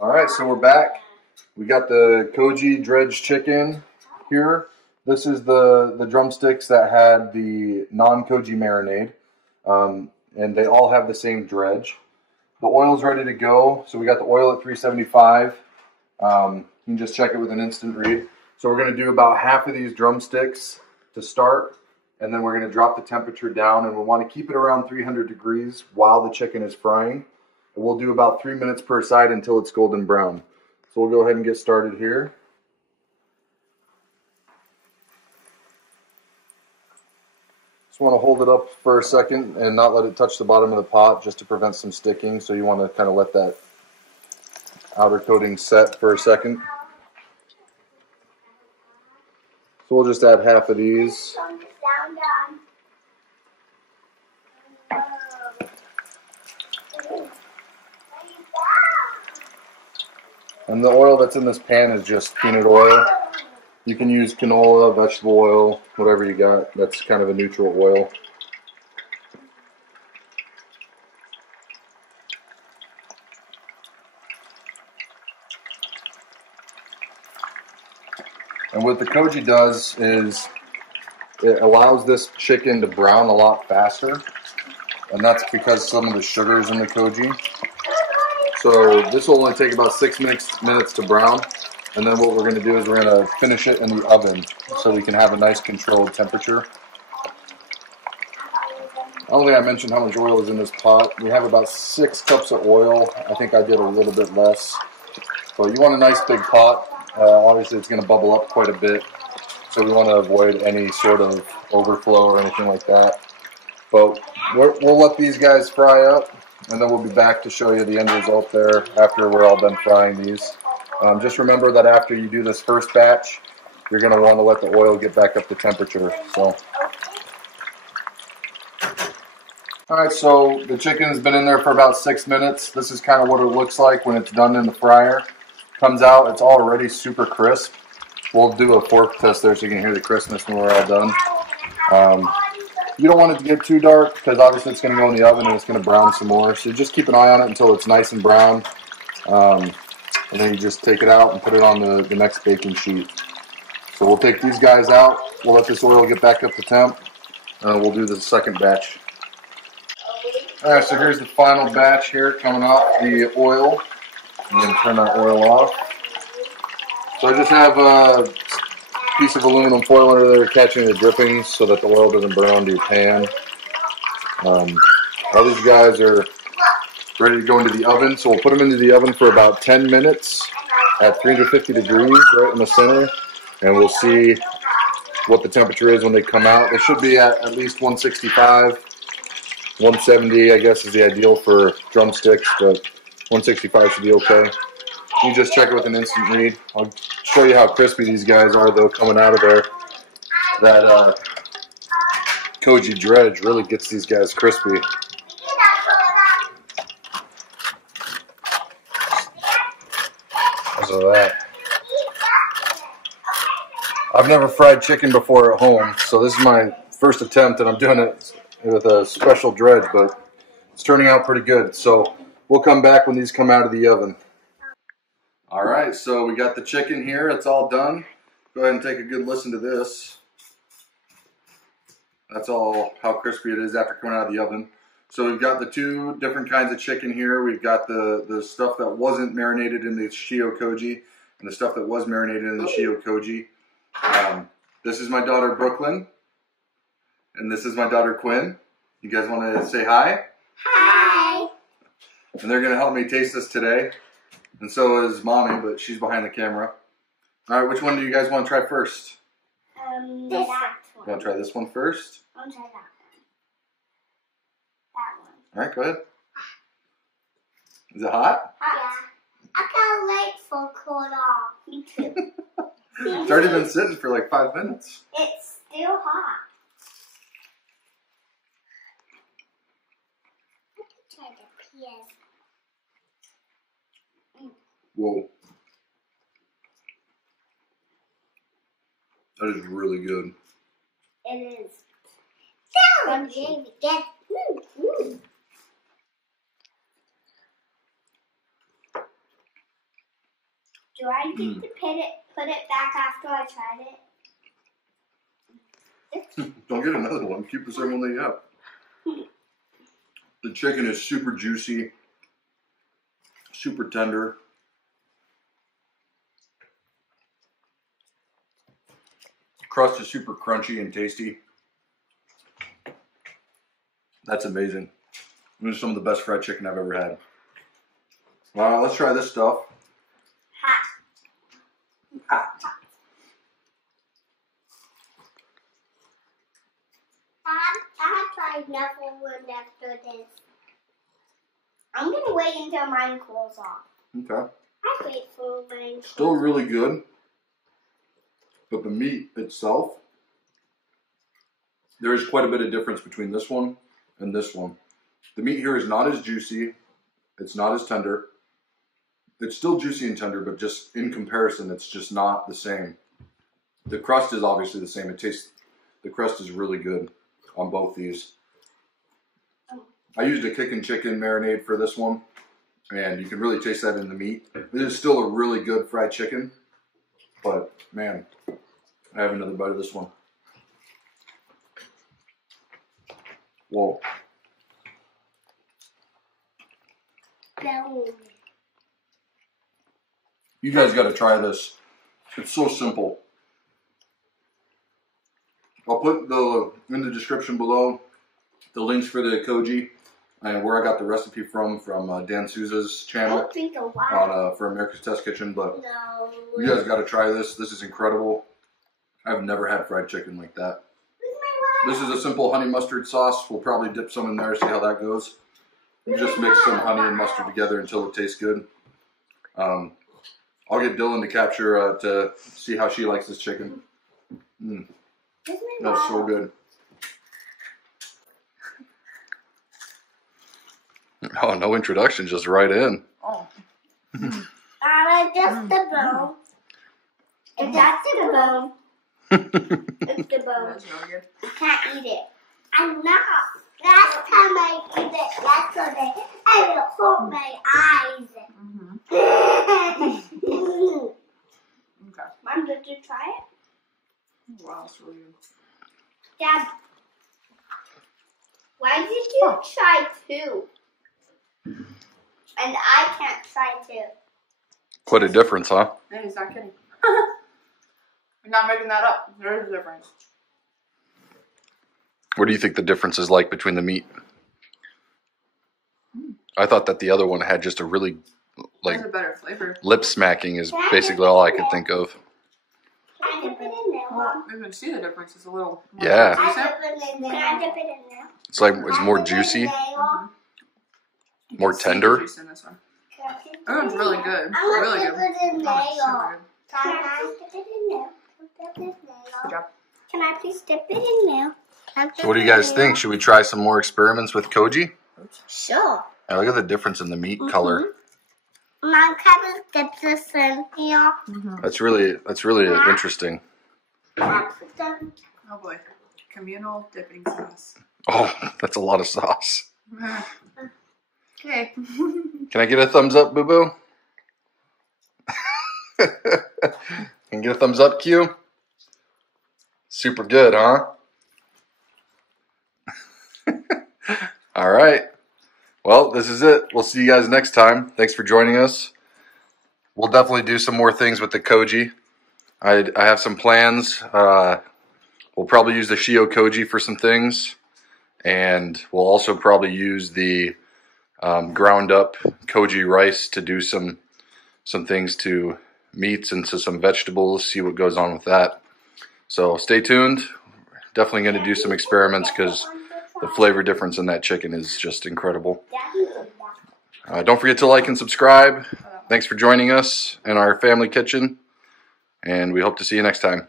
Alright, so we're back. We got the Koji dredged chicken here. This is the drumsticks that had the non-Koji marinade. And they all have the same dredge. The oil's ready to go. So we got the oil at 375. You can just check it with an instant read. So we're going to do about half of these drumsticks to start. And then we're going to drop the temperature down. And we want to keep it around 300 degrees while the chicken is frying. And we'll do about 3 minutes per side until it's golden brown. So we'll go ahead and get started here. Just want to hold it up for a second and not let it touch the bottom of the pot just to prevent some sticking. So you want to kind of let that outer coating set for a second. So we'll just add half of these. And the oil that's in this pan is just peanut oil. You can use canola, vegetable oil, whatever you got. That's kind of a neutral oil. And what the Koji does is it allows this chicken to brown a lot faster. And that's because some of the sugar's in the Koji. So this will only take about 6 minutes to brown. And then what we're going to do is we're going to finish it in the oven so we can have a nice controlled temperature. I don't think I mentioned how much oil is in this pot. We have about 6 cups of oil. I think I did a little bit less. But you want a nice big pot. Obviously it's going to bubble up quite a bit. So we want to avoid any sort of overflow or anything like that. But we'll let these guys fry up. And then we'll be back to show you the end result there after we're all done frying these. Just remember that after you do this first batch, you're going to want to let the oil get back up to temperature. Alright, so the chicken's been in there for about 6 minutes. This is kind of what it looks like when it's done in the fryer. Comes out, it's already super crisp. We'll do a fork test there so you can hear the crispness when we're all done. You don't want it to get too dark because obviously it's going to go in the oven and it's going to brown some more. So just keep an eye on it until it's nice and brown. And then you just take it out and put it on the next baking sheet. So we'll take these guys out. We'll let this oil get back up to temp. And we'll do the second batch. Alright, so here's the final batch here coming off the oil. I'm going to turn that oil off. So I just have a piece of aluminum foil under there catching the drippings so that the oil doesn't burn onto your pan. All these guys are ready to go into the oven, so we'll put them into the oven for about 10 minutes at 350 degrees right in the center, and we'll see what the temperature is when they come out. They should be at least 165, 170 I guess is the ideal for drumsticks, but 165 should be okay. You just check it with an instant read. I'll show you how crispy these guys are though coming out of there. That Koji dredge really gets these guys crispy. So that. I've never fried chicken before at home, so this is my first attempt and I'm doing it with a special dredge, but it's turning out pretty good. So we'll come back when these come out of the oven. Alright, so we got the chicken here, it's all done. Go ahead and take a good listen to this. That's all how crispy it is after coming out of the oven. So we've got the 2 different kinds of chicken here. We've got the stuff that wasn't marinated in the shio Koji and the stuff that was marinated in the shio Koji. This is my daughter Brooklyn. And this is my daughter Quinn. You guys want to say hi? Hi! And they're going to help me taste this today. And so is Mommy, but she's behind the camera. Alright, which one do you guys want to try first? That one. You want to try this one first? I want to try that one. That one. Alright, go ahead. Is it hot? Hot. Yeah. I can't wait for cold off. Me too. It's already been sitting for like 5 minutes. It's still hot. I can try the PS. Whoa. That is really good. It is. Come, Jamie, get. Do I get to put it back after I tried it? Don't get another one. Keep the same one that you have. The chicken is super juicy, super tender. Crust is super crunchy and tasty. That's amazing. This is some of the best fried chicken I've ever had. Let's try this stuff. Hot. Hot. I'll try another one after this. I'm gonna wait until mine cools off. Okay. I'll wait for mine. Still really good. But the meat itself, there is quite a bit of difference between this one and this one. The meat here is not as juicy. It's not as tender. It's still juicy and tender, but just in comparison, it's just not the same. The crust is obviously the same. The crust is really good on both these. I used a kickin' chicken marinade for this one, and you can really taste that in the meat. It is still a really good fried chicken, but man, I have another bite of this one. Whoa. No. You guys got to try this. It's so simple. I'll put in the description below the links for the Koji and where I got the recipe from Dan Souza's channel for America's Test Kitchen. But No. you guys got to try this. This is incredible. I've never had fried chicken like that. This is a simple honey mustard sauce. We'll probably dip some in there, see how that goes. You just mix some honey and mustard together until it tastes good. I'll get Dylan to capture to see how she likes this chicken. That's so good. Oh, no introduction, just right in. Oh. Just the bone. If that's the bone, it's the bone. That's really good. I can't eat it. I'm not. Last time I did it yesterday, I will hold my eyes. Okay. Mom, did you try it? Wow, that's really good. Dad, why did you try two? And I can't try two. Quite a difference, huh? Yeah, he's not kidding. I'm not making that up. There is a difference. What do you think the difference is like between the meat? I thought that the other one had just a really, like, It has a better flavor. lip smacking is basically all I could think of. Can I dip it in there, Well, Mom? you can see the difference. It's a little more Yeah. Can I translucent. dip it in there? Can I dip it in there? It's like, it's more juicy, You more can see the tender. juice in this one. That one's really good. I'm gonna Really dip good. it in Oh, there. it's super good. Can I dip it in there? Good job. Can I please dip it in there? So what do you guys think? Should we try some more experiments with Koji? Sure. Yeah, look at the difference in the meat color. Mom, can we dip this in here? That's really interesting. Oh boy. Communal dipping sauce. Oh, that's a lot of sauce. Okay. Can I get a thumbs up, Boo Boo? Can you get a thumbs up, Q? Super good, huh? All right. Well, this is it. We'll see you guys next time. Thanks for joining us. We'll definitely do some more things with the Koji. I have some plans. We'll probably use the shio Koji for some things. And we'll also probably use the ground up Koji rice to do some things to meats and to some vegetables, see what goes on with that. So stay tuned. Definitely going to do some experiments because the flavor difference in that chicken is just incredible. Don't forget to like and subscribe. Thanks for joining us in our family kitchen, and we hope to see you next time.